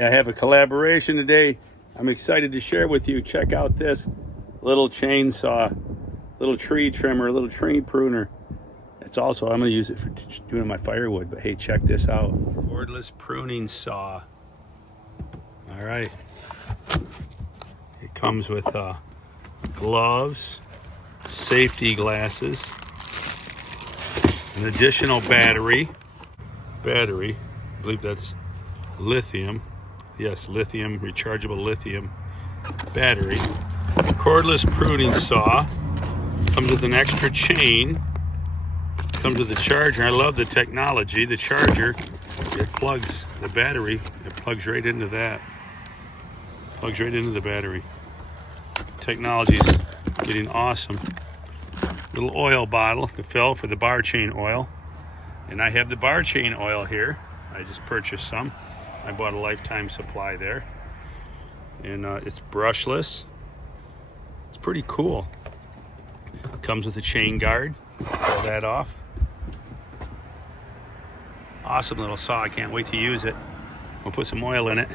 I have a collaboration today. I'm excited to share with you. Check out this little chainsaw, little tree trimmer, little tree pruner. It's also, I'm going to use it for doing my firewood, but hey, check this out. Cordless pruning saw. All right. It comes with gloves, safety glasses, an additional battery. I believe that's lithium. Yes, lithium, rechargeable lithium battery. Cordless pruning saw. Comes with an extra chain. Comes with a charger. I love the technology. The charger, it plugs the battery. It plugs right into that. Plugs right into the battery. Technology's getting awesome. Little oil bottle to fill for the bar chain oil. And I have the bar chain oil here. I just purchased some. I bought a lifetime supply there. And it's brushless. It's pretty cool. Comes with a chain guard. Pull that off. Awesome little saw. I can't wait to use it. We'll put some oil in it.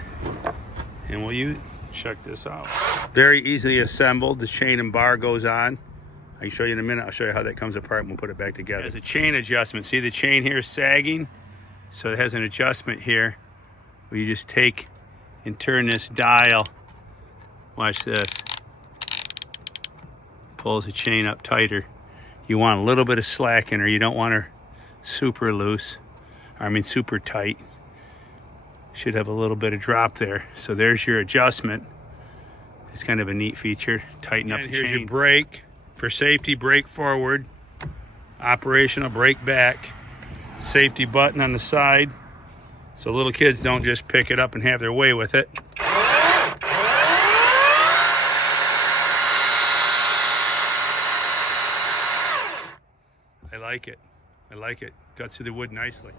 And check this out. Very easily assembled. The chain and bar goes on. I can show you in a minute. I'll show you how that comes apart and we'll put it back together. There's a chain adjustment. See the chain here is sagging? So it has an adjustment here where you just take and turn this dial. Watch this. Pulls the chain up tighter. You want a little bit of slack in her. You don't want her super loose. Super tight. Should have a little bit of drop there. So there's your adjustment. It's kind of a neat feature. Tighten up the chain. Here's your brake. For safety, brake forward. Operational, brake back. Safety button on the side. So little kids don't just pick it up and have their way with it. I like it. I like it. Cuts through the wood nicely.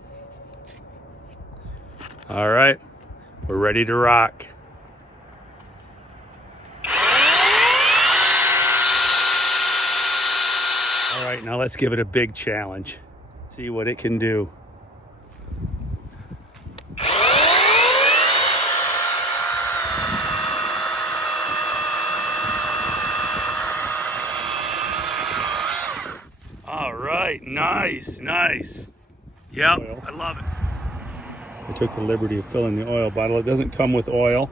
All right, we're ready to rock. All right, now let's give it a big challenge. See what it can do. All right, nice. Yep, I love it. I took the liberty of filling the oil bottle. It doesn't come with oil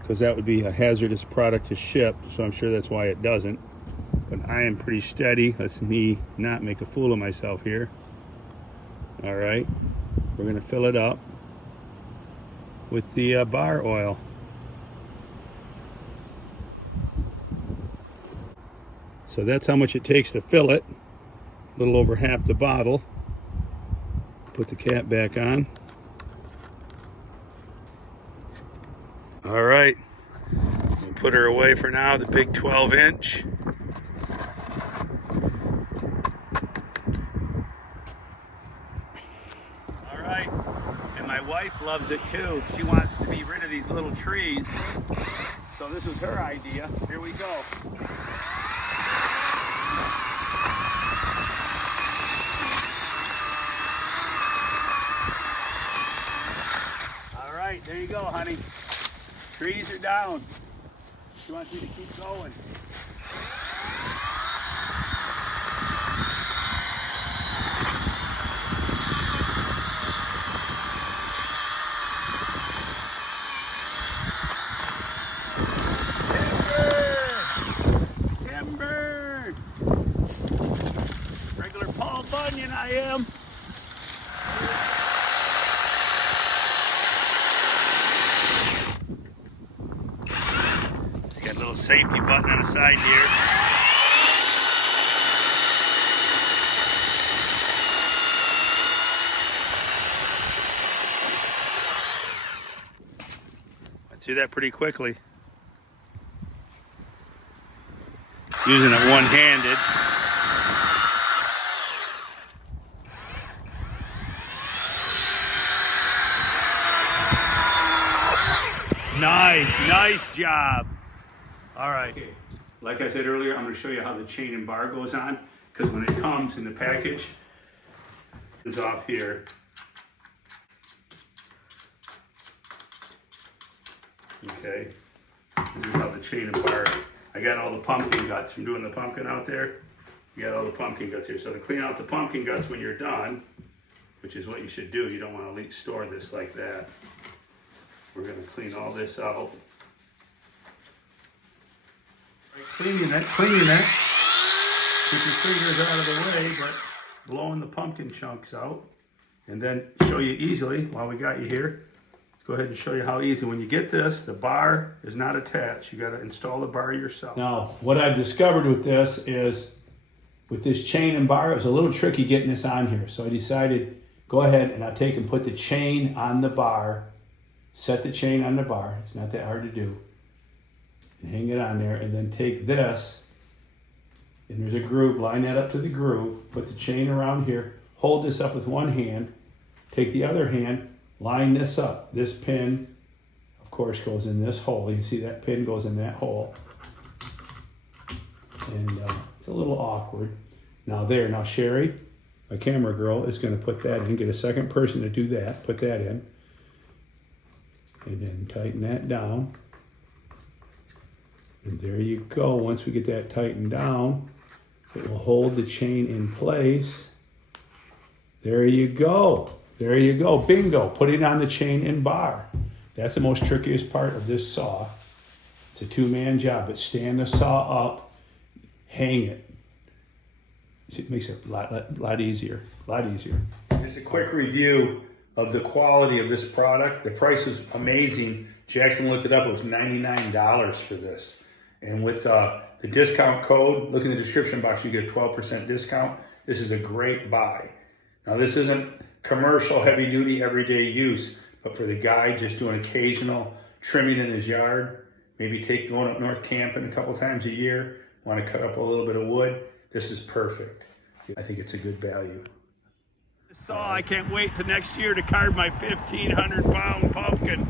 because that would be a hazardous product to ship, so I'm sure that's why it doesn't. But I am pretty steady. Let's me not make a fool of myself here. All right, we're gonna fill it up with the bar oil. So that's how much it takes to fill it. A little over half the bottle. Put the cap back on. All right, we'll put her away for now, the big 12-inch. All right, and my wife loves it too. She wants to be rid of these little trees. So this was her idea. Here we go. All right, there you go, honey. Trees are down. She wants me to keep going. Timber! Regular Paul Bunyan I am. Safety button on the side here. I do that pretty quickly. Using it one-handed. Nice job. All right. Okay. Like I said earlier, I'm going to show you how the chain and bar goes on, because when it comes in the package, it's off here. Okay, this is how the chain and bar. I got all the pumpkin guts from doing the pumpkin out there. You got all the pumpkin guts here. So to clean out the pumpkin guts when you're done, which is what you should do, you don't want to store this like that. We're going to clean all this out. Cleaning it. Keep your fingers out of the way, but blowing the pumpkin chunks out. And then show you easily, while we got you here, let's go ahead and show you how easy. When you get this, the bar is not attached. You got to install the bar yourself. Now, what I've discovered with this is, with this chain and bar, it was a little tricky getting this on here. So I decided, go ahead and I'll take and put the chain on the bar, set the chain on the bar. It's not that hard to do. And hang it on there, and then take this, and there's a groove, line that up to the groove, put the chain around here, hold this up with one hand, take the other hand, line this up. This pin, of course, goes in this hole. You can see that pin goes in that hole. And it's a little awkward. Now Sherry, my camera girl, is gonna put that in, get a second person to do that, put that in, and then tighten that down. And there you go. Once we get that tightened down, it will hold the chain in place. There you go. There you go. Bingo. Put it on the chain and bar. That's the most trickiest part of this saw. It's a two-man job, but stand the saw up, hang it. It makes it a lot easier. Just a quick review of the quality of this product. The price is amazing. Jackson looked it up. It was $99 for this. And with the discount code, look in the description box, you get a 12% discount. This is a great buy. Now, this isn't commercial, heavy duty, everyday use, but for the guy just doing occasional trimming in his yard, maybe going up north camping a couple times a year, want to cut up a little bit of wood, this is perfect. I think it's a good value. This saw, I can't wait till next year to carve my 1,500-pound pumpkin.